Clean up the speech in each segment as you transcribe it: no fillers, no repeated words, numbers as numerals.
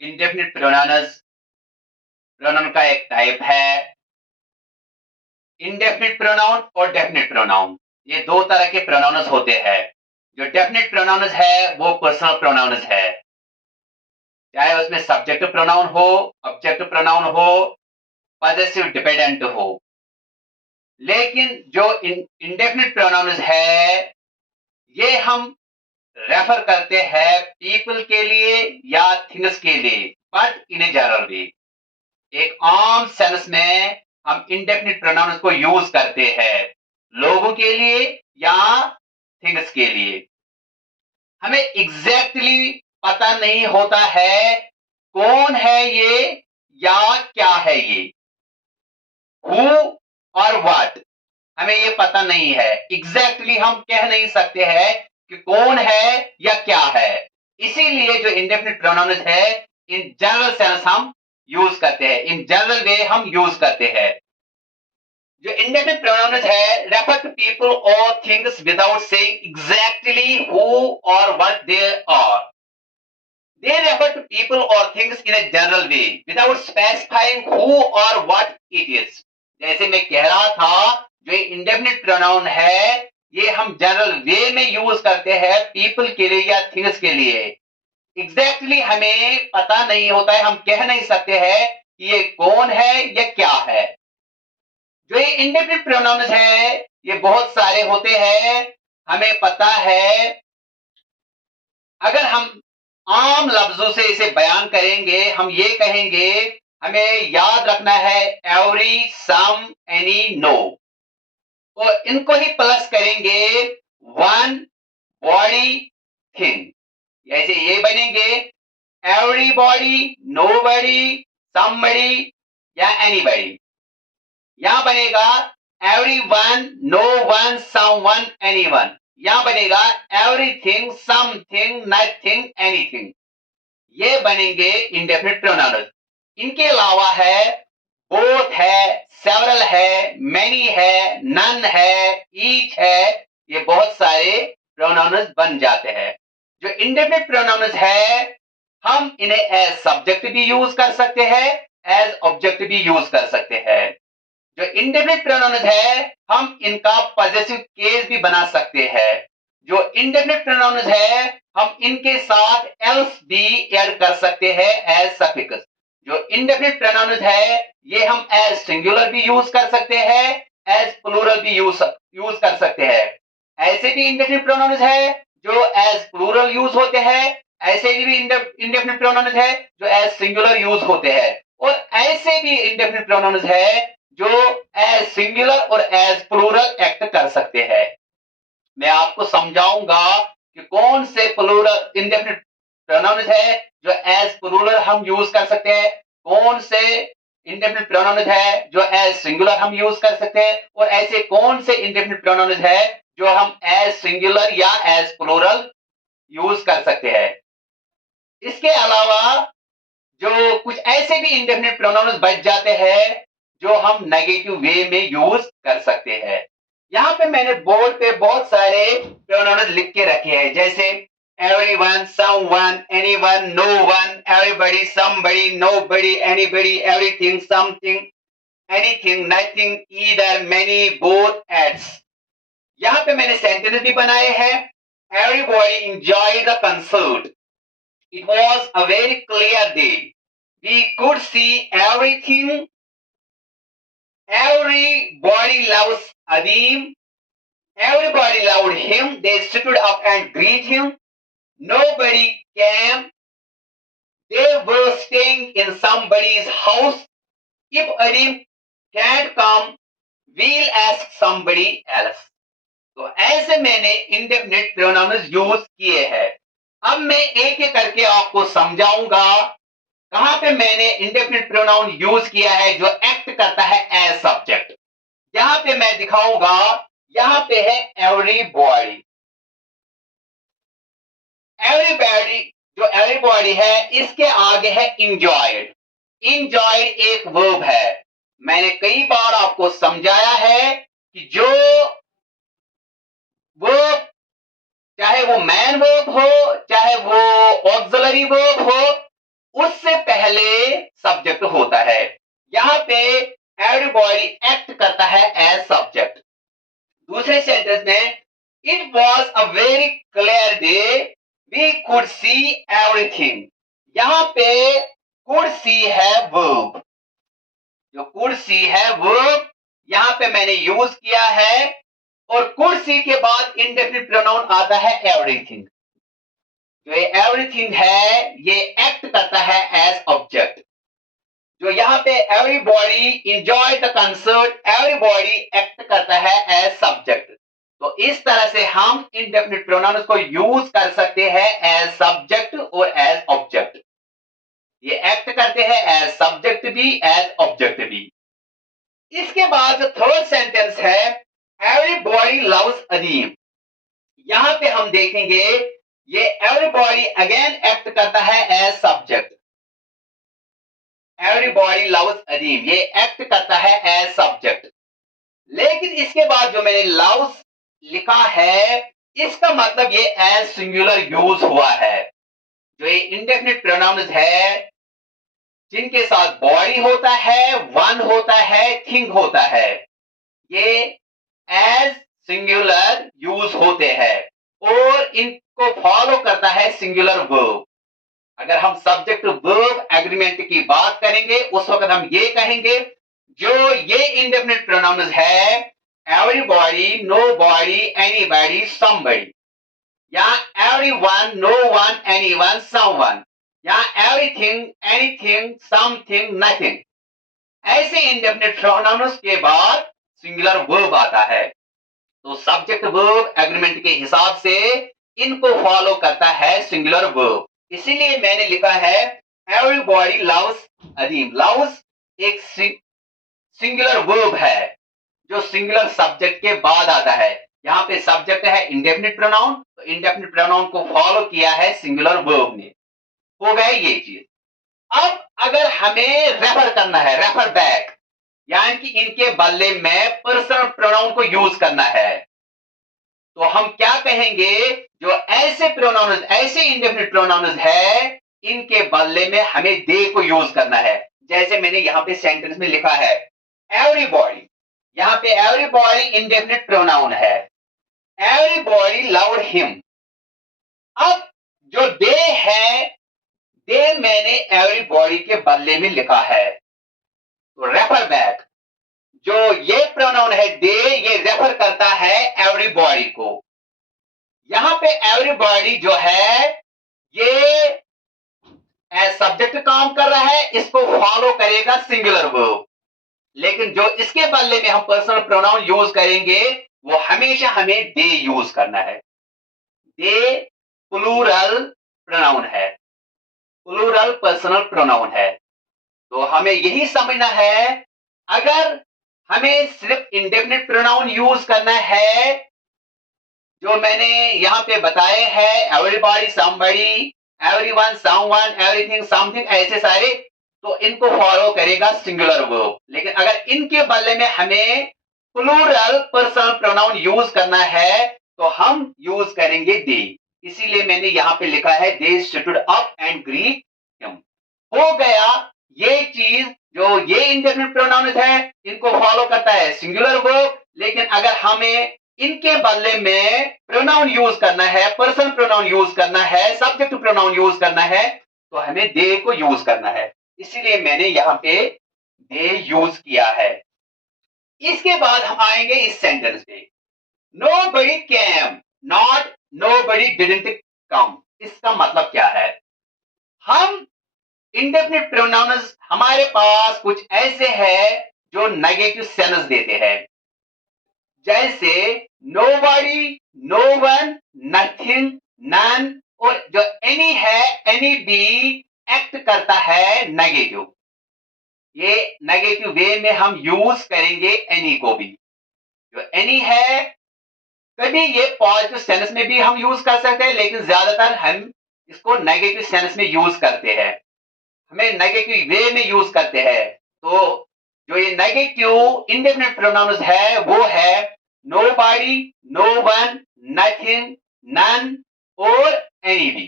Indefinite pronounce pronoun का एक type है। इंडेफिनिट प्रोनाउन और डेफिनिट प्रोनाउन, ये दो तरह के प्रोनाउंस होते हैं। जो डेफिनिट प्रोनाउंस है वो पर्सनल प्रोनाउंस है, चाहे उसमें सब्जेक्ट प्रोनाउन हो, ऑब्जेक्ट प्रोनाउन हो, पॉजेसिव डिपेंडेंट हो। लेकिन जो इंडेफिनिट प्रोनाउंस है, ये हम रेफर करते हैं पीपल के लिए या थिंग्स के लिए, बट इन ए जनरल वे। एक आम सेंस में हम इंडेफिनिट प्रोनाउंस को यूज करते हैं लोगों के लिए या थिंग्स के लिए। हमें एग्जैक्टली पता नहीं होता है कौन है ये या क्या है ये, हु और व्हाट, हमें ये पता नहीं है। एग्जैक्टली हम कह नहीं सकते हैं कि कौन है या क्या है। इसीलिए जो इंडेफिनिट प्रोनाउंस है, इन जनरल सेंस हम यूज करते हैं, इन जनरल वे हम यूज करते हैं। जो इंडेफिनिट प्रोनाउंस है रेफर टू पीपल और things without saying exactly who और what they are. They refer to people or things in a general way without specifying who or what it is. जैसे मैं कह रहा था, जो इंडेफिनिट प्रोनाउन है ये हम जनरल वे में यूज करते हैं पीपल के लिए या थिंग्स के लिए। एग्जैक्टली हमें पता नहीं होता है, हम कह नहीं सकते हैं कि ये कौन है या क्या है। जो ये इंडेफिनिट प्रोनाउंस है ये बहुत सारे होते हैं, हमें पता है। अगर हम आम लफ्जों से इसे बयान करेंगे, हम ये कहेंगे, हमें याद रखना है एवरी, सम, एनी, नो, और इनको ही प्लस करेंगे वन, बॉडी, थिंग। ऐसे ये बनेंगे एवरीबॉडी, नोबडी, समबडी या एनीबडी। यहां बनेगा everyone, no one, someone, anyone. यहां बनेगा एवरीथिंग, समथिंग, नथिंग, एनीथिंग। ये बनेंगे इंडेफिनिट प्रोनाउन। इनके अलावा है बोथ है, सेवरल है, मेनी है, नन है, ईच है, ये बहुत सारे प्रोनाउन बन जाते हैं। जो इंडेफिनिट प्रोनाउन है हम इन्हें एज सब्जेक्ट भी यूज कर सकते हैं, एज ऑब्जेक्ट भी यूज कर सकते हैं। जो इंडेफिनिट प्रोनाउन है हम इनका पॉजेसिव केस भी बना सकते हैं। जो इंडेफिनिट प्रोनाउन है हम इनके साथ एल्स भी ऐड कर सकते हैं एज सफिक्स। जो इंडेफिनिट प्रोनाउन है ये हम एज सिंगुलर भी यूज कर सकते हैं, एज प्लूरल भी यूज कर सकते हैं। ऐसे भी इंडेफिनिट प्रोनाउन है जो एज प्लूरल यूज होते हैं, ऐसे भी इंडेफिनिट प्रोनाउन है जो एज सिंगुलर यूज होते हैं, और ऐसे भी इंडेफिनिट प्रोनाउन है जो एज सिंगुलर और एज प्लूरल एक्ट कर सकते हैं। मैं आपको समझाऊंगा कि कौन से प्लूरल इंडेफिनिट प्रोनाउंस है जो एज प्लूरल हम यूज कर सकते हैं, कौन से इंडेफिनिट प्रोनाउंस है जो एज सिंगुलर हम यूज कर सकते हैं, और ऐसे कौन से इंडेफिनिट प्रोनाउंस है जो हम एज सिंगुलर या एज प्लूरल यूज कर सकते हैं। इसके अलावा जो कुछ ऐसे भी इंडेफिनिट प्रोनाउंस बच जाते हैं जो हम नेगेटिव वे में यूज कर सकते हैं। यहाँ पे मैंने बोर्ड पे बहुत सारे प्रोनाउंस लिख के रखे हैं, जैसे everyone, someone, anyone, no one, everybody, somebody, nobody, anybody, everything, something, anything, nothing, either, many, both, ats। यहाँ पे मैंने सेंटेंस भी बनाए हैं। Everybody enjoyed the concert. It was a very clear day. We could see everything. Everybody loves Adim. Everybody loved him. They stood up and greeted him. Nobody came. They were staying in somebody's house. If Adim can't come, we'll ask somebody else. तो ऐसे मैंने indefinite pronounce use किए हैं। अब मैं एक एक करके आपको समझाऊंगा कहां पे मैंने इंडेफिनिट प्रोनाउन यूज किया है जो एक्ट करता है एज सब्जेक्ट। यहां पे मैं दिखाऊंगा, यहां पे है एवरीबॉडी। एवरीबॉडी, जो एवरीबॉडी है इसके आगे है इंजॉयड। इंजॉयड एक वर्ब है। मैंने कई बार आपको समझाया है कि जो वर्ब, चाहे वो मैन वर्ब हो चाहे वो ऑक्सिलरी वर्ब हो, उससे सब्जेक्ट होता है। यहाँ पे एवरीबॉडी एक्ट करता है एज सब्जेक्ट। दूसरे सेंटेंस में it was a very clear day, we could see everything. यहाँ पे कुड सी है वर्ब, जो कुड सी है वर्ब यहाँ पे मैंने यूज किया है, और कुड सी के बाद इंडेफिनिट प्रोनाउन आता है एवरीथिंग। जो ये एवरीथिंग है ये एक्ट करता है एज ऑब्जेक्ट। जो यहाँ पे everybody enjoy the concert, everybody act करता है एज सब्जेक्ट। तो इस तरह से हम इंडेफिनिट प्रोनाउंस को यूज कर सकते हैं एज सब्जेक्ट और एज ऑब्जेक्ट। ये एक्ट करते हैं एज सब्जेक्ट भी एज ऑब्जेक्ट भी। इसके बाद जो थर्ड सेंटेंस है एवरीबॉडी लव्स अदीम, यहां पे हम देखेंगे ये एवरीबॉडी अगेन एक्ट करता है एज सब्जेक्ट। एवरीबॉडी लव्स अदीम ये एक्ट करता है एज सब्जेक्ट, लेकिन इसके बाद जो मैंने लव्स लिखा है इसका मतलब ये एज सिंगुलर यूज हुआ है। जो ये इंडेफिनिट प्रोनाउंस है जिनके साथ बॉडी होता है, वन होता है, थिंग होता है, ये एज सिंगुलर यूज होते हैं और इनको फॉलो करता है सिंगुलर वर्ब। अगर हम सब्जेक्ट वर्ब एग्रीमेंट की बात करेंगे उस वक्त हम ये कहेंगे जो ये इंडेफिनिट प्रोनाउंस है एवरीबॉडी, नोबॉडी, एनीबॉडी, समबॉडी, या everyone, no one, anyone, someone, या एवरीथिंग, एनीथिंग, समथिंग, नथिंग। ऐसे इंडेफिनिट प्रोनाउंस के बाद सिंगुलर वर्ब आता है। तो सब्जेक्ट वर्ब एग्रीमेंट के हिसाब से इनको फॉलो करता है सिंगुलर वर्ब। इसीलिए मैंने लिखा है एवरीबॉडी लव्स अदीम। लव्स एक सिंगुलर वर्ब है जो सिंगुलर सब्जेक्ट के बाद आता है। यहाँ पे सब्जेक्ट है इंडेफिनिट प्रोनाउन, तो इंडेफिनिट प्रोनाउन को फॉलो किया है सिंगुलर वर्ब ने। हो गए ये चीज। अब अगर हमें रेफर करना है, रेफर बैक, यानी कि इनके बदले में पर्सनल प्रोनाउन को यूज करना है, तो हम क्या कहेंगे? जो ऐसे प्रोनाउंस, ऐसे इंडेफिनिट प्रोनाउंस है इनके बदले में हमें दे को यूज करना है। जैसे मैंने यहाँ पे सेंटेंस में लिखा है एवरीबॉडी, यहाँ पे एवरीबॉडी इंडेफिनिट प्रोनाउन है, एवरीबॉडी लव्ड हिम। अब जो दे है, दे मैंने एवरीबॉडी के बदले में लिखा है। तो रेफर बैक, जो ये प्रोनाउन है दे, ये रेफर करता है एवरीबॉडी को। यहां पे एवरीबॉडी जो है ये एज सब्जेक्ट काम कर रहा है, इसको फॉलो करेगा सिंगुलर वर्ब। लेकिन जो इसके बदले में हम पर्सनल प्रोनाउन यूज करेंगे वो हमेशा हमें दे यूज करना है। दे प्लूरल प्रोनाउन है, प्लूरल पर्सनल प्रोनाउन है। तो हमें यही समझना है, अगर हमें सिर्फ इंडेफिनिट प्रोनाउन यूज करना है जो मैंने यहां पे बताए हैं everybody, somebody, everyone, someone, everything, something, ऐसे सारे, तो इनको फॉलो करेगा सिंगुलर वर्ब। लेकिन अगर इनके बदले में हमें प्लूरल पर्सनल प्रोनाउन यूज करना है तो हम यूज करेंगे दे। इसीलिए मैंने यहां पे लिखा है they stood up and greet him. हो गया ये चीज, जो ये इंडेफिनिट प्रोनाउंस है इनको फॉलो करता है सिंगुलर वर्ब, लेकिन अगर हमें इनके बदले में प्रोनाउन यूज करना है, पर्सन प्रोनाउन यूज करना है, सब्जेक्ट प्रोनाउन यूज करना है, तो हमें दे को यूज करना है। इसीलिए मैंने यहां पे दे यूज किया है। इसके बाद हम आएंगे इस सेंटेंस पे, nobody came, not nobody didn't come. इसका मतलब क्या है? हम इंडेफिनिट प्रोनाउंस हमारे पास कुछ ऐसे हैं जो नेगेटिव सेंस देते हैं, जैसे nobody, no one, nothing, none, और जो एनी है, एनी भी एक्ट करता है नेगेटिव। ये नेगेटिव वे में हम यूज करेंगे एनी को भी। जो एनी है कभी ये पॉजिटिव सेंस में भी हम यूज कर सकते हैं, लेकिन ज्यादातर हम इसको नेगेटिव सेंस में यूज करते हैं, हमें नेगेटिव वे में यूज करते हैं। तो जो ये नेगेटिव इंडेफिनिट प्रोनाउंस है वो है nobody, no one, nothing, none और एनी भी,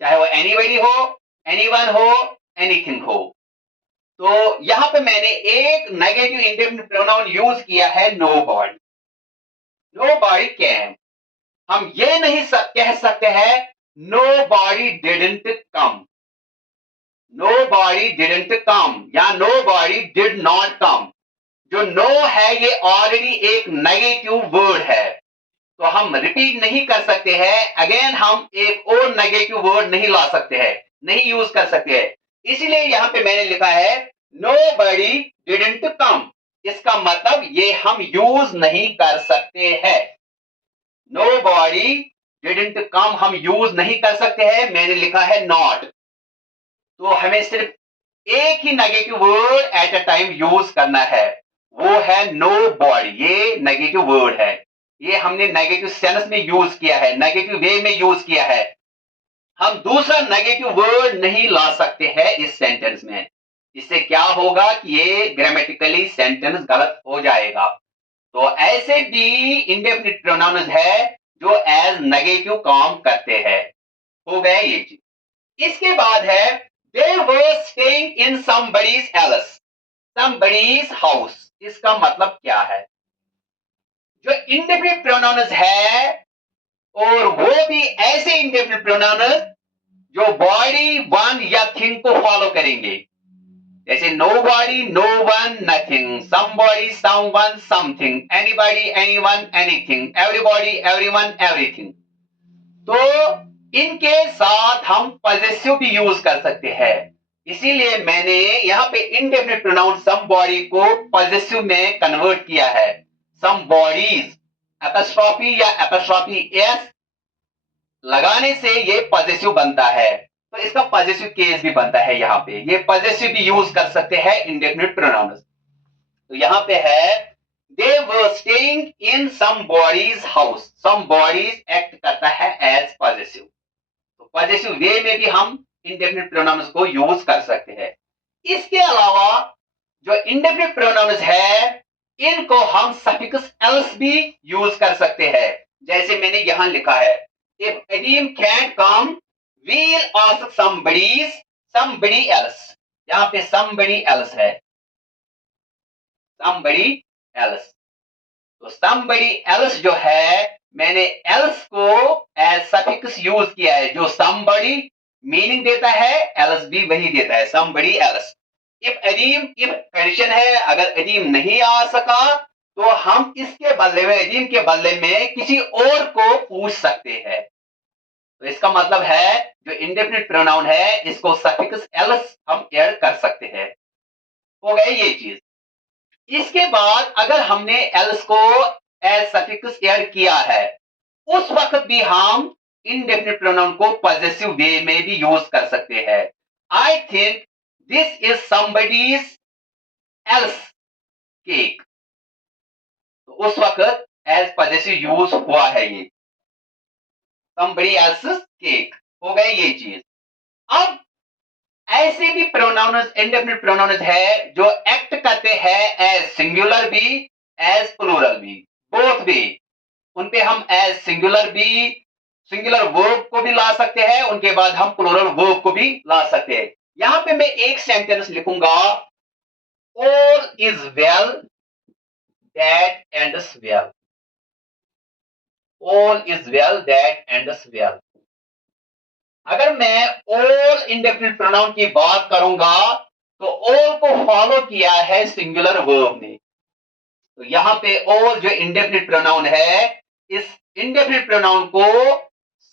चाहे वो एनीबडी हो, एनीवन हो, एनीथिंग हो। तो यहां पे मैंने एक नेगेटिव इंडेफिनिट प्रोनाउन यूज किया है नोबॉडी। नोबॉडी कैन, हम ये नहीं कह सकते हैं nobody didn't come, nobody didn't come या नोबॉडी डिड नॉट कम। जो नो है ये ऑलरेडी एक नेगेटिव वर्ड है, तो हम रिपीट नहीं कर सकते हैं, अगेन हम एक और नेगेटिव वर्ड नहीं ला सकते हैं, नहीं यूज कर सकते हैं। इसीलिए यहां पे मैंने लिखा है नोबडी डिडंट कम, इसका मतलब ये हम यूज नहीं कर सकते हैं। नोबडी डिडंट कम हम यूज नहीं कर सकते हैं, मैंने लिखा है नॉट। तो हमें सिर्फ एक ही negative word at a time use करना है, वो है नोबॉडी। ये नेगेटिव वर्ड है, ये हमने नेगेटिव सेंस में यूज किया है, नेगेटिव वे में यूज किया है। हम दूसरा नेगेटिव वर्ड नहीं ला सकते हैं इस सेंटेंस में, इससे क्या होगा कि ये ग्रामेटिकली सेंटेंस गलत हो जाएगा। तो ऐसे भी इंडेफिनिट प्रोनाउंस है जो एज नेगेटिव काम करते हैं। हो गया ये चीज। इसके बाद है they were staying in somebody's else, somebody's house। इसका मतलब क्या है? जो इंडेफिनिट प्रोनाउंस है और वो भी ऐसे इंडेफिनिट प्रोनाउंस जो बॉडी वन या थिंग को फॉलो करेंगे, जैसे nobody, no one, nothing, somebody, someone, something, anybody, anyone, anything, everybody, everyone, everything। तो इनके साथ हम पॉजेसिव भी यूज कर सकते हैं, इसीलिए मैंने यहाँ पे इंडेफिनिट प्रोनाउन somebody को पॉजेसिव में कन्वर्ट किया है। somebody's एपोस्ट्रोफी या एपोस्ट्रोफी एस लगाने से ये पॉजेसिव बनता है, तो इसका पॉजेसिव केस भी बनता है। यहाँ पे ये पॉजेसिव भी यूज कर सकते हैं इंडेफिनिट प्रोनाउन। तो यहाँ पे है they were staying in somebody's house, somebody's act करता है एज पॉजेसिव, तो पॉजेसिव वे में भी हम इंडेफिनिट प्रोनाउंस को यूज कर सकते हैं। इसके अलावा जो इंडेफिनिट प्रोनाउंस है इनको हम सफिक्स एल्स भी यूज कर सकते हैं, जैसे मैंने यहां लिखा है if Adeem can come we'll ask somebody else। यहां पे somebody else है, somebody else। तो somebody else जो है मैंने else को एज सफिक्स यूज किया है, जो somebody मीनिंग देता है else भी वही देता है, somebody else। If अदीम, if condition है, अगर अदीम नहीं आ सका तो हम इसके बदले में, अदीम के बदले में किसी और को पूछ सकते हैं। तो इसका मतलब है जो इंडेफिनिट प्रोनाउन है इसको सफिक्स एल्स हम ऐड कर सकते हैं। हो गया ये चीज। इसके बाद अगर हमने एल्स को एज सफिक्स ऐड किया है, उस वक्त भी हम इंडेफिनिट प्रोनाउन को पॉजेसिव वे में भी यूज कर सकते हैं। I think this is somebody's else cake, तो उस वक्त एज पॉजेसिव यूज हुआ है ये somebody else's cake। हो गए ये चीज। अब ऐसे भी प्रोनाउंस, इंडेफिनिट प्रोनाउंस है जो एक्ट करते हैं एज सिंगुलर भी एज प्लूरल भी, बोथ भी। उन पे हम एज सिंगुलर भी, सिंगुलर वर्ब को भी ला सकते हैं, उनके बाद हम प्लूरल वर्ब को भी ला सकते हैं। यहां पे मैं एक सेंटेंस लिखूंगा all is well that ends well, all is well that ends well। अगर मैं all इंडेफिनिट प्रोनाउन की बात करूंगा तो all को फॉलो किया है सिंगुलर वर्ब ने, तो यहां पे all जो इंडेफिनिट प्रोनाउन है इस इंडेफिनिट प्रोनाउन को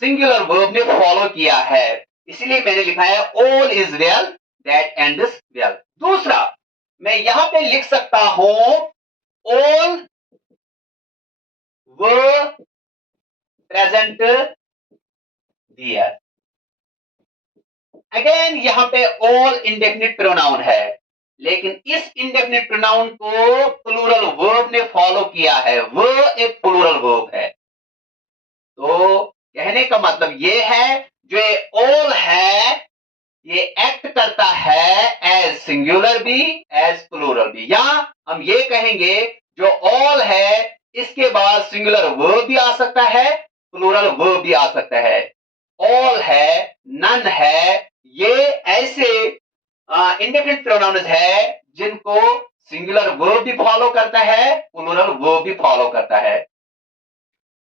सिंगुलर वर्ब ने फॉलो किया है, इसलिए मैंने लिखा है all is well that ends well। दूसरा मैं यहां पे लिख सकता हूं all were present there. Again यहां पे ऑल इंडेफिनिट प्रोनाउन है, लेकिन इस इंडेफिनिट प्रोनाउन को प्लूरल वर्ब ने फॉलो किया है, वो एक प्लूरल वर्ब है। तो कहने का मतलब ये है जो ऑल है ये एक्ट करता है एज सिंगुलर भी एज प्लूरल भी, या हम ये कहेंगे जो ऑल है इसके बाद सिंगुलर वर्ब भी आ सकता है, प्लूरल वर्ब भी आ सकता है। ऑल है, नन है, ये ऐसे इंडेफिनिट प्रोनाउंस है जिनको सिंगुलर वर्ब भी फॉलो करता है, प्लूरल वर्ब भी फॉलो करता है।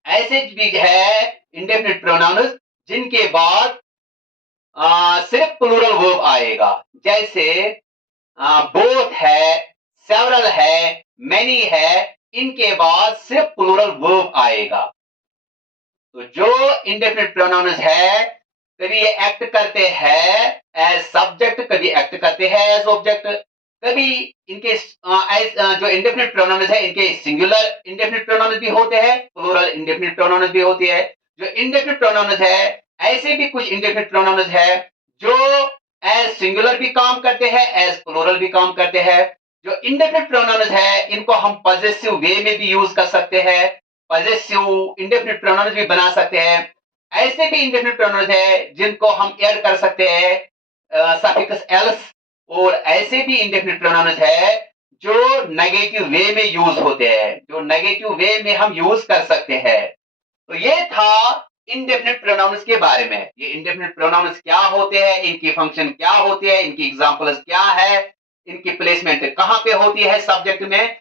ऐसे भी है इंडेफिनिट प्रोनाउंस जिनके बाद सिर्फ प्लूरल वर्ब आएगा, जैसे बोथ है, सेवरल है, मैनी है, इनके बाद सिर्फ प्लूरल वर्ब आएगा। तो जो इंडेफिनिट प्रोनाउंस है, कभी ये एक्ट करते हैं एज सब्जेक्ट, कभी एक्ट करते हैं एज ऑब्जेक्ट, कभी इनके जो इंडेफिनिट प्रोनाउंस है इनके सिंगुलर इंडेफिनिट प्रोनाउंस भी होते हैं, प्लूरल इंडेफिनिट प्रोनाउंस भी होती है। जो इंडेफिनिट प्रोनाउंस है, ऐसे भी कुछ इंडेफिनिट प्रोनाउंस है जो एज सिंगुलर भी काम करते हैं, एज प्लूरल भी काम करते हैं। जो इंडेफिनिट प्रोनाउंस है इनको हम पॉजेसिव वे में भी यूज कर सकते हैं, पॉजेसिव इंडेफिनिट प्रोनाउंस भी बना सकते हैं। ऐसे भी इंडेफिनिट प्रोनाउंस है जिनको हम ऐड कर सकते हैं सफिक्स एल्स, और ऐसे भी इंडेफिनिट प्रोनाउंस है जो नेगेटिव वे में यूज होते हैं, जो नेगेटिव वे में हम यूज कर सकते हैं। तो ये था इंडेफिनिट प्रोनाउंस के बारे में। ये इंडेफिनिट प्रोनाउंस क्या होते हैं, इनकी फंक्शन क्या होती है, इनकी एग्जांपल्स क्या है, इनकी प्लेसमेंट कहां पे होती है सब्जेक्ट में,